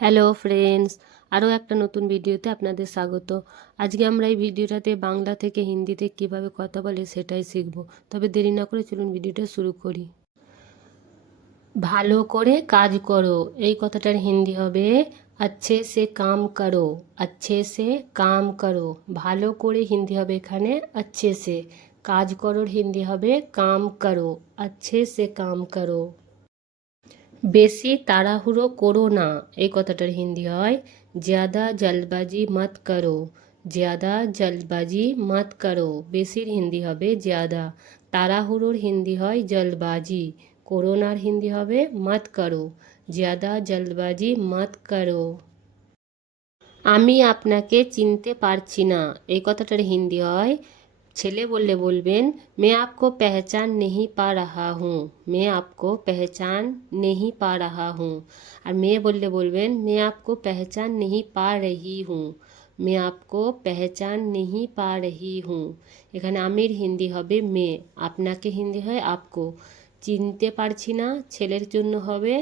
Hello friends, আরও একটা নতুন ভিডিওতে আপনাদের স্বাগত। আজকে আমরা এই ভিডিওটাতে বাংলা থেকে হিন্দিতে কিভাবে কথা বলে সেটাই শিখব। তবে দেরি না করে চলুন ভিডিওটা শুরু করি। ভালো করে কাজ করো, এই কথাটার হিন্দি হবে আচ্ছে সে কাম করো। আচ্ছে সে কাম করো। ভালো করে হিন্দি হবে এখানে আচ্ছে সে। কাজ করোর হিন্দি হবে কাম করো। আচ্ছে সে কাম করো। বেশি তাড়াহুড়ো করো না, এই কথাটার হিন্দি হয় জ্যাদা জলবাজি মত করো। জ্যাদা জলবাজি মত করো। বেশির হিন্দি হবে জ্যাদা। তাড়াহুড়োর হিন্দি হয় জলবাজি। করোনার হিন্দি হবে মত করো। জ্যাদা জলবাজি মত করো। আমি আপনাকে চিনতে পারছি না, এই কথাটার হিন্দি হয় ছেলে বললে বলবেন मैं आपको पहचान नहीं पा रहा हूँ। मैं आपको पहचान नहीं पा रहा हूँ। আর মেয়ে বললে বলবেন मैं आपको पहचान नहीं पा रही हूँ। मैं आपको पहचान नहीं पा रही हूँ। এখানে আমির হিন্দি হবে মেয়ে, আপনাকে হিন্দি হয় আপকো। চিনতে পারছি না ছেলের জন্য হবে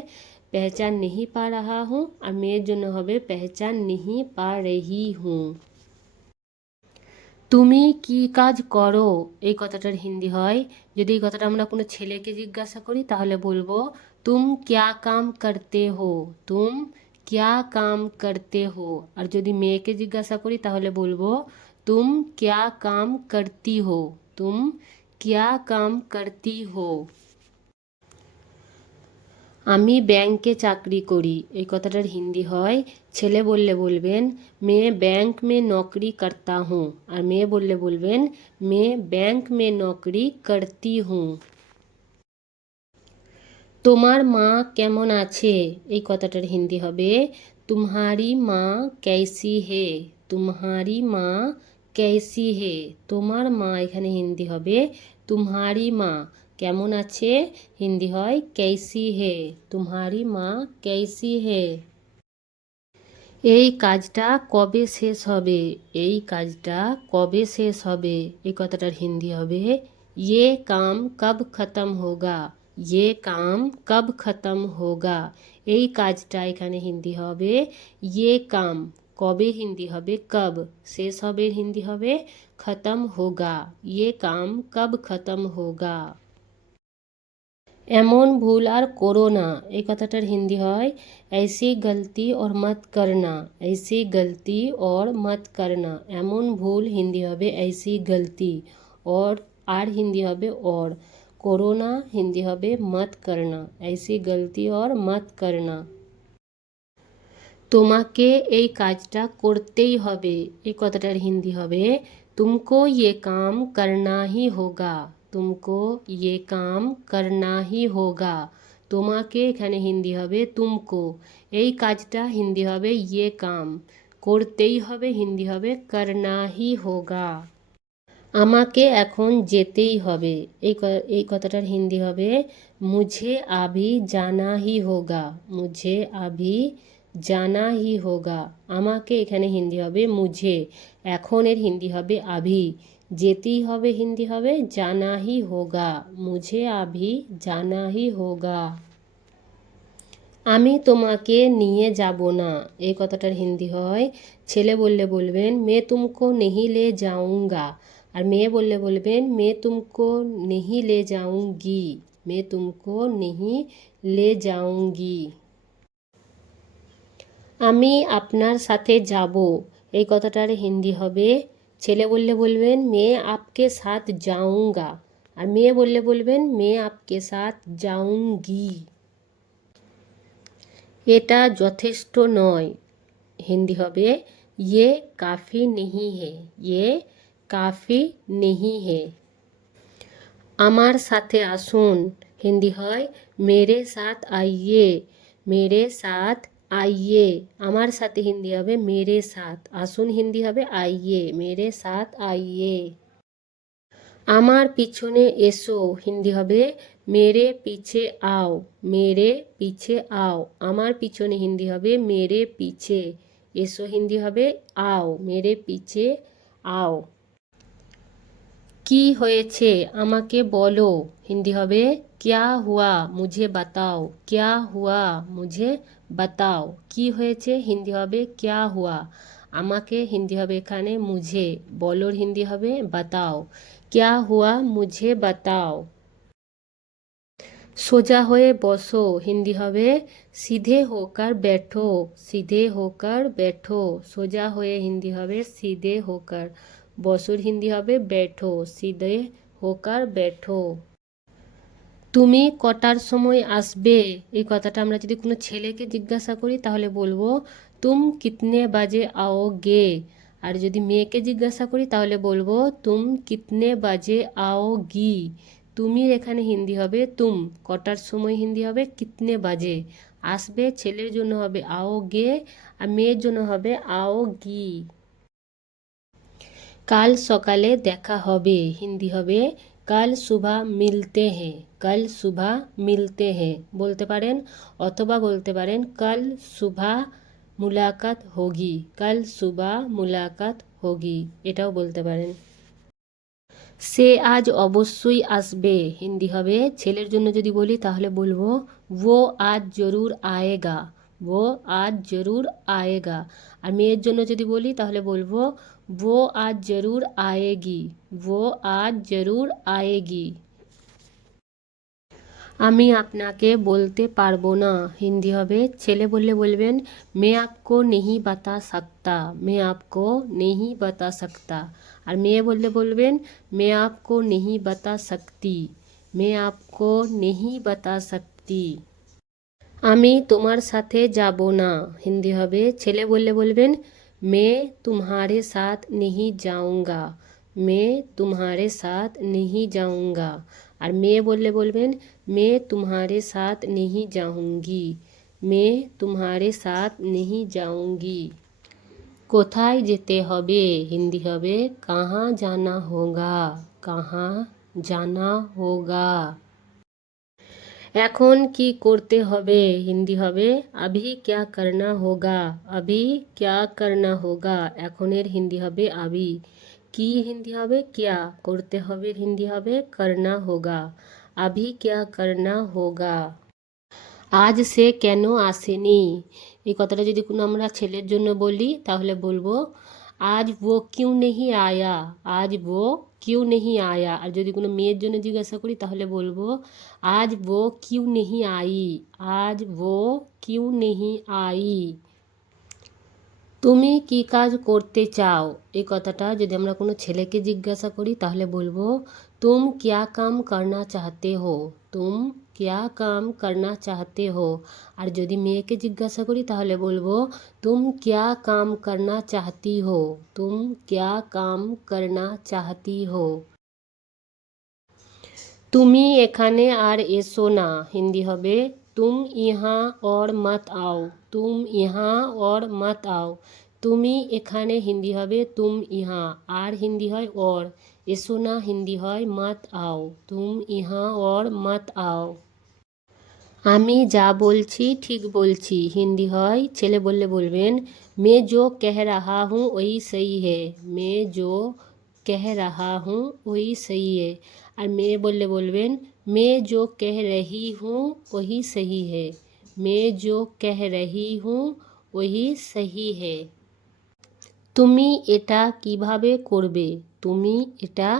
पहचान नहीं पा रहा हूँ, আর মেয়ের জন্য হবে पहचान नहीं पा रही हूँ। তুমি কি কাজ করো, এই কথাটার হিন্দি হয় যদি এই কথাটা আমরা কোনো ছেলেকে জিজ্ঞাসা করি তাহলে বলবো তুম ক্যা কাম করতে হো। তুম ক্যা কাম করতে হো। আর যদি মেয়েকে জিজ্ঞাসা করি তাহলে বলবো তুম ক্যা কাম করতি হো। তুম ক্যা কাম করতি হো। আমি ব্যাংকে চাকরি করি, এই কথাটার হিন্দি হয় ছেলে বললে বলবেন मैं बैंक में नौकरी करता हूँ। আর মেয়ে বললে বলবেন मैं बैंक में नौकरी करती हूँ। তোমার মা কেমন আছে, এই কথাটার হিন্দি হবে तुम्हारी माँ कैसी है। तुम्हारी माँ कैसी है। তোমার মা এখানে হিন্দি হবে तुम्हारी माँ। কেমন আছে হিন্দি হয় कैसी है। तुम्हारी माँ कैसी है। এই কাজটা কবে শেষ হবে, এই কাজটা কবে শেষ হবে, এই কথাটার হিন্দি হবে ये काम कब खत्म होगा। ये काम कब खत्म होगा। এই কাজটা এখানে হিন্দি হবে ये काम। কবে হিন্দি হবে কব। শেষ হবে হিন্দি হবে खत्म होगा। ये काम कब खत्म होगा। এমন ভুল আর করো না, এই কথাটার হিন্দি হয় ऐसी गलती और मत करना। ऐसी गलती और मत करना। এমন ভুল হিন্দি হবে ऐसी गलती আর হিন্দি হবে और। করোনা হিন্দি হবে मत करना। ऐसी गलती और मत करना। তোমাকে এই কাজটা করতেই হবে, এই কথাটার হিন্দি হবে तुमको ये काम करना ही होगा। तुमको ये काम करना ही होगा। তোমাকে এখানে হিন্দি হবে तुमको। এই কাজটা হিন্দি হবে ये काम। করতেই হবে হিন্দি হবে करना ही होगा। আমাকে এখন যেতেই হবে, এই কথাটার হিন্দি হবে मुझे अभी जाना ही होगा। मुझे अभी जाना ही होगा। আমাকে এখানে হিন্দি হবে मुझे। এখনের হিন্দি হবে अभी। যেতেই হবে হিন্দি হবে जाना ही होगा। मुझे अभी जाना ही होगा। আমি তোমাকে নিয়ে যাব না, এই কথাটার হিন্দি হয় ছেলে বললে বলবেন मैं तुमको नहीं ले जाऊंगा। আর মেয়ে বললে বলবেন मैं तुमको नहीं ले जाऊंगी। मैं तुमको नहीं ले जाऊंगी। আমি আপনার সাথে যাব, এই কথাটার হিন্দি হবে ছেলে বললে বলবেন मैं आपके साथ जाऊंगा। আর মেয়ে বললে বলবেন मैं आपके साथ जाऊंगी। এটা যথেষ্ট নয়, হিন্দি হবে ये काफ़ी नहीं है। ये काफ़ी नहीं है। আমার সাথে আসুন, হিন্দি হয় मेरे साथ आइए। मेरे साथ आइए। আমার সাথে হিন্দি হবে मेरे साथ। আসুন হিন্দি হবে आइए। मेरे साथ आइए। আমার পিছনে এসো, হিন্দি হবে मेरे पीछे आओ। मेरे पीछे आओ। আমার পিছনে হিন্দি হবে मेरे पीछे। এসো হিন্দি হবে आओ। मेरे पीछे आओ। কি হয়েছে আমাকে বলো, হিন্দি হবে क्या हुआ मुझे बताओ, क्या हुआ मुझे बताओ। কি হয়েছে হিন্দি হবে क्या हुआ, আমাকে হিন্দি হবে এখানে মুঝে, বলোর হিন্দি হবে बताओ। क्या हुआ मुझे बताओ। সোজা হয়ে বসো হিন্দি হবে सीधे होकर बैठो, सीधे होकर बैठो। সোজা হয়ে হিন্দি হবে सीधे होकर, বসোর হিন্দি হবে बैठो, सीधे होकर बैठो। তুমি কটার সময় আসবে, এই কথাটা আমরা যদি কোনো ছেলেকে জিজ্ঞাসা করি তাহলে বলবো তুম কিতনে বাজে आओगे। আর যদি মেয়েকে জিজ্ঞাসা করি তাহলে বলবো তুম কিতনে বাজে आओगी। তুমি এখানে হিন্দি হবে তুম, কটার সময় হিন্দি হবে কিতনে বাজে। আসবে ছেলের জন্য হবে आओगे আর মেয়ের জন্য হবে आओगी। কাল সকালে দেখা হবে হিন্দি হবে কাল সুবহ মিলতে হ্যাঁ, কাল সুবহ মিলতে হ্যাঁ বলতে পারেন, অথবা বলতে পারেন কাল সুবহ মুলাকাত হোগি, কাল সুবহ মুলাকাত হোগি, এটাও বলতে পারেন। সে আজ অবশ্যই আসবে হিন্দি হবে ছেলের জন্য যদি বলি তাহলে বলবো वो आज जरूर आएगा, वो आज जरूर आएगा। আর মেয়ের জন্য যদি বলি তাহলে বলবো वो आज जरूर आएगी, वो आज जरूर आएगी। আমি আপনাকে বলতে পারবো না হিন্দি হবে ছেলে বললে বলবেন मैं आपको नहीं बता सकता, मैं आपको नहीं बता सकता। আর মেয়ে বললে বলবেন मैं आपको नहीं बता सकती, मैं आपको नहीं बता सकती। আমি তোমার সাথে যাব না হিন্দি হবে ছেলে বললে বলবেন मैं तुम्हारे साथ नहीं जाऊंगा, मैं तुम्हारे साथ नहीं जाऊंगा। আর মেয়ে বললে বলবেন मैं तुम्हारे साथ नहीं जाऊंगी, मैं तुम्हारे साथ नहीं जाऊंगी। কোথায় যেতে হবে হিন্দি হবে कहाँ जाना होगा, कहाँ जाना होगा। এখন কি করতে হবে হিন্দি হবে अभी क्या करना होगा, अभी क्या करना होगा। এখনের হিন্দি হবে अभी, কি হিন্দি হবে क्या, করতে হবে হিন্দি হবে करना होगा, अभी क्या करना होगा। আজ সে কেন আসেনি, এই কথাটা যদি কোনো আমরা ছেলের জন্য বলি তাহলে বলবো আজ वो क्यों नहीं आया, आज वो क्यों नहीं आया। আর যদি কোনো মেয়ের জন্য জিজ্ঞাসা করি তাহলে বলবো आज वो क्यों नहीं आई, आज वो क्यों नहीं आई। তুমি কি কাজ করতে চাও, এই কথাটা যদি আমরা কোনো ছেলেকে জিজ্ঞাসা করি তাহলে বলবো तुम क्या काम करना चाहते हो, तुम क्या काम करना चाहते हो। আর যদি মেয়েকে জিজ্ঞাসা করি তাহলে বলবো तुम क्या काम करना चाहती हो, तुम क्या काम करना चाहती हो। তুমি এখানে আর এসো না হিন্দি হবে तुम यहाँ और मत आओ, तुम यहाँ और मत आओ। তুমি এখানে হিন্দি হবে तुम यहाँ, আর হিন্দি হয় और, এসো না হিন্দি হয় मत आओ, तुम यहाँ और मत आओ। আমি যা বলছি ঠিক বলছি হিন্দি হয় ছেলে বললে বলবেন मैं जो कह रहा हूँ वही सही है, मैं जो कह रहा हूँ वही सही है। আর মেয়ে বললে বলবেন मैं जो कह रही हूँ वही सही है, मैं जो कह रही हूँ वही सही है। তুমি এটা কিভাবে করবে, তুমি এটা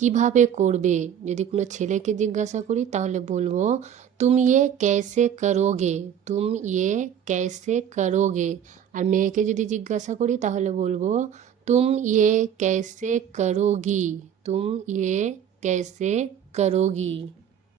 কিভাবে করবে। যদি কোনো ছেলেকে জিজ্ঞাসা করি তাহলে বলবো तुम ये कैसे करोगे, तुम ये कैसे करोगे। আর মেয়েকে যদি জিজ্ঞাসা করি তাহলে বলবো तुम ये कैसे करोगी, तुम ये कैसे करोगी।